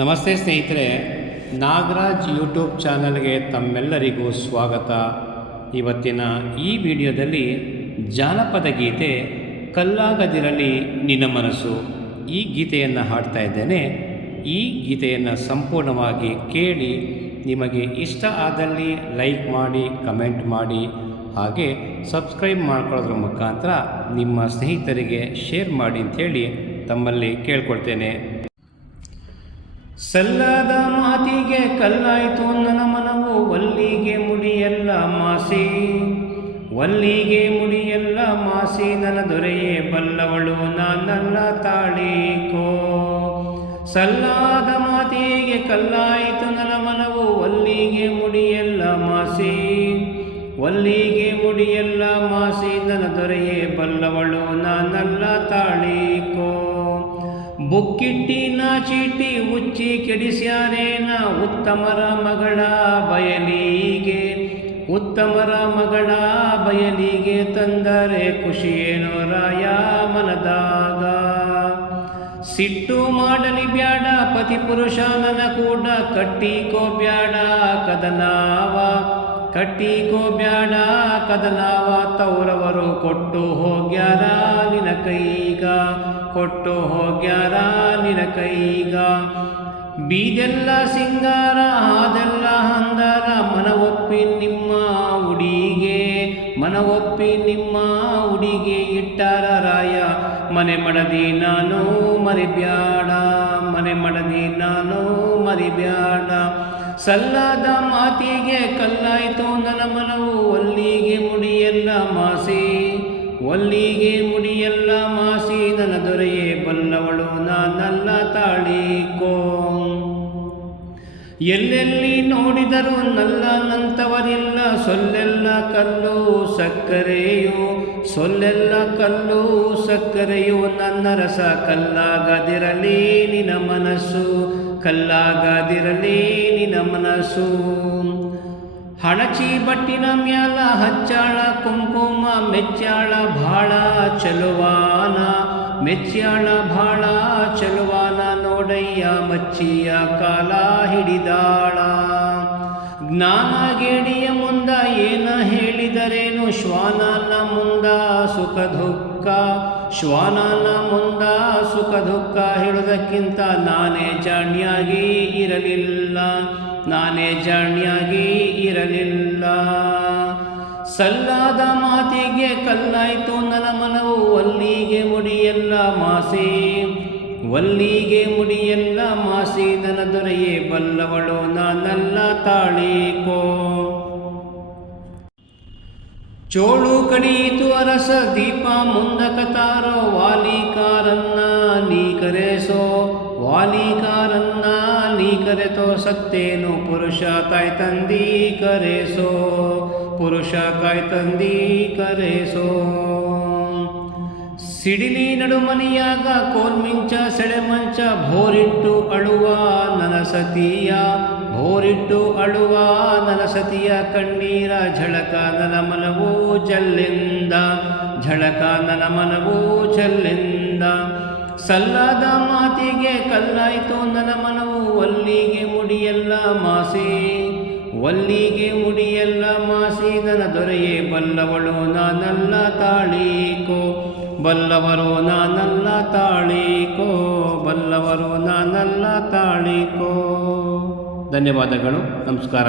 ನಮಸ್ತೆ ಸ್ನೇಹಿತರೆ, ನಾಗರಾಜ್ ಯೂಟ್ಯೂಬ್ ಚಾನಲ್ಗೆ ತಮ್ಮೆಲ್ಲರಿಗೂ ಸ್ವಾಗತ. ಇವತ್ತಿನ ಈ ವಿಡಿಯೋದಲ್ಲಿ ಜಾನಪದ ಗೀತೆ ಕಲ್ಲಾಗದಿರಲಿ ನಿನ್ನ ಮನಸ್ಸು. ಈ ಗೀತೆಯನ್ನು ಹಾಡ್ತಾ ಇದ್ದೇನೆ. ಈ ಗೀತೆಯನ್ನು ಸಂಪೂರ್ಣವಾಗಿ ಕೇಳಿ ನಿಮಗೆ ಇಷ್ಟ ಆದಲ್ಲಿ ಲೈಕ್ ಮಾಡಿ, ಕಮೆಂಟ್ ಮಾಡಿ, ಹಾಗೆ ಸಬ್ಸ್ಕ್ರೈಬ್ ಮಾಡ್ಕೊಳ್ಳೋದ್ರ ಮುಖಾಂತರ ನಿಮ್ಮ ಸ್ನೇಹಿತರಿಗೆ ಶೇರ್ ಮಾಡಿ ಅಂಥೇಳಿ ತಮ್ಮಲ್ಲಿ ಕೇಳ್ಕೊಳ್ತೇನೆ. ಸಲ್ಲದ ಮಾತಿಗೆ ಕಲ್ಲಾಯಿತು ನನ್ನ ಮನವು. ಒಲ್ಲಿಗೆ ಮುಡಿಯಲ್ಲ ಮಾಸಿ, ಒಲ್ಲಿಗೆ ಮುಡಿಯಲ್ಲ ಮಾಸಿ. ನನ್ನ ದೊರೆಯೇ ಬಲ್ಲವಳು, ನಾನಲ್ಲ ತಾಳಿಕೋ ಸಲ್ಲಾದ ಮಾತಿಗೆ ಕಲ್ಲಾಯಿತು ನನ್ನ ಮನವು. ಒಲ್ಲಿಗೆ ಮುಡಿಯಲ್ಲ ಮಾಸಿ, ಒಲ್ಲಿಗೆ ಮುಡಿಯಲ್ಲ ಮಾಸಿ. ನನ್ನ ದೊರೆಯೇ ಬಲ್ಲವಳು, ನಾನಲ್ಲ ತಾಳೀಕೋ ಬುಕ್ಕಿಟ್ಟಿನ ಚೀಟಿ ಉಚ್ಚಿ ಕೆಡಿಸ್ಯಾರೇನ ಉತ್ತಮರ ಮಗಳ ಬಯಲಿಗೆ. ಉತ್ತಮರ ಮಗಳ ಬಯಲಿಗೆ ತಂದರೆ ಖುಷಿಯೇನೋ ರಾಯ ಮನದಾಗ ಸಿಟ್ಟು ಮಾಡಲಿ ಬ್ಯಾಡ ಪತಿ ಪುರುಷ ನನ್ನ ಕೂಡ ಕಟ್ಟಿಕೋ ಬ್ಯಾಡ ಕದನಾವ. ಕಟ್ಟಿಕೋ ಬ್ಯಾಡ ಕದಲಾವ ತೌರವರು ಕೊಟ್ಟು ಹೋಗ್ಯಾರ ನಿನ ಕೈಗ, ಕೊಟ್ಟು ಹೋಗ್ಯಾರ ನಿನ ಕೈಗ. ಬೀದೆಲ್ಲ ಸಿಂಗಾರ ಅದೆಲ್ಲ ಹಂದರ ಮನ ಒಪ್ಪಿ ನಿಮ್ಮ ಉಡಿಗೆ ಮನ ಒಪ್ಪಿ ನಿಮ್ಮ ಉಡಿಗೆ ಇಟ್ಟಾರ ರಾಯ. ಮನೆ ಮಡದಿ ನಾನು ಮರಿಬ್ಯಾಡ, ಮನೆ ಮಡದಿ ನಾನು ಮರಿಬ್ಯಾಡ. ಸಲ್ಲದ ಮಾತಿಗೆ ಕಲ್ಲಾಯಿತು ನನ್ನ ಮನವು. ಒಲ್ಲಿಗೆ ಮುಡಿಯೆಲ್ಲ ಮಾಸಿ, ಒಲ್ಲಿಗೆ ಮುಡಿಯೆಲ್ಲ ಮಾಸಿ. ನನ್ನ ದೊರೆಯೇ ಬಲ್ಲವಳು, ನಾನಲ್ಲ ತಾಳಿಕೋ ಎಲ್ಲೆಲ್ಲಿ ನೋಡಿದರೂ ನಲ್ಲ ನಂತವರಿಲ್ಲ. ಸೊಲ್ಲೆಲ್ಲ ಕಲ್ಲು ಸಕ್ಕರೆಯು, ಸೊಲ್ಲೆಲ್ಲ ಕಲ್ಲು ಸಕ್ಕರೆಯು. ನನ್ನ ರಸ ಕಲ್ಲಾಗದಿರಲಿ ನಿನ್ನ ಮನಸ್ಸು. ಕಲ್ಲಾಗದಿರಲಿ ನಿನ ಮನಸ್ಸು. ಹಣಚಿ ಬಟ್ಟಿನ ಮ್ಯಾಲ ಹಚ್ಚಾಳ, ಕುಂಕುಮ ಮೆಚ್ಚಾಳ, ಭಾಳ ಚಲುವಾನ, ಮೆಚ್ಚಾಳ, ಭಾಳ ಚಲುವಾನ ನೋಡಯ್ಯ, ಮಚ್ಚಿಯ ಕಾಲ ಹಿಡಿದಾಳ. ಜ್ಞಾನ ಗೇಡಿಯ ಮುಂದ ಏನ ಹೇಳಿದರೇನು, ಶ್ವಾನನ ಮುಂದ ಸುಖ ದುಃಖ ಶ್ವಾನನ ಮುಂದ ಸುಖ ದುಃಖ ಹೇಳುವುದಕ್ಕಿಂತ ನಾನೇ ಜಾಣ್ಯಾಗಿ ಇರಲಿಲ್ಲ, ನಾನೇ ಜಾಣ್ಯಾಗಿ ಇರಲಿಲ್ಲ. ಸಲ್ಲಾದ ಮಾತಿಗೆ ಕಲ್ಲಾಯಿತು ನನ್ನ ಮನವು ಒಲ್ಲಿಗೆ ಮುಡಿಯಲ್ಲ ಮಾಸಿ, ಒಲ್ಲಿಗೆ ಮುಡಿಯಲ್ಲ ಮಾಸಿ ನನ್ನ ದೊರೆಯೇ ಬಲ್ಲವಳು, ನಾನಲ್ಲ ತಾಳೀಕೋ. ಚೋಳು ಕಡಿಯಿತು ಅರಸ ದೀಪ ಮುಂದಕ ತಾರೋ ವಾಲಿಕಾರನ್ನ ನೀ ಕರೆಸೋ ವಾಲಿಕಾರನ್ನ ನೀ ಕರೆತೋ ಸತ್ತೇನು ಪುರುಷ ಕಾಯ್ ತಂದಿ ಕರೆಸೋ ಪುರುಷ ಕಾಯ್ ತಂದಿ ಕರೆಸೋ. ಸಿಡಿಲಿ ನಡುಮನಿಯಾಗ ಕೋಲ್ಮಿಂಚ ಸೆಳೆಮಂಚ ಭೋರಿಟ್ಟು ಅಳುವ ನನ್ನ ಭೋರಿಟ್ಟು ಅಳುವ ನನ್ನ ಸತಿಯ ಕಣ್ಣೀರ, ಝಳಕ ನನ್ನ ಮನವೂ ಚಲ್ಲಿಂದ, ಝಳಕ ನನ್ನ ಮನವೂ ಚಲ್ಲಿಂದ. ಸಲ್ಲದ ಮಾತಿಗೆ ಕಲ್ಲಾಯಿತು ನನ್ನ ಮನವು ಒಲ್ಲಿಗೆ ಮುಡಿಯಲ್ಲ ಮಾಸಿ, ಒಲ್ಲಿಗೆ ಮುಡಿಯಲ್ಲ ಮಾಸಿ, ನನ್ನ ದೊರೆಯೇ ಬಲ್ಲವಳು ನಾನಲ್ಲ ತಾಳೀಕೋ, ಬಲ್ಲವರು ನಾನಲ್ಲ ತಾಳೀಕೋ, ಬಲ್ಲವರು ನಾನಲ್ಲ ತಾಳೀಕೋ. ಧನ್ಯವಾದಗಳು. ನಮಸ್ಕಾರ.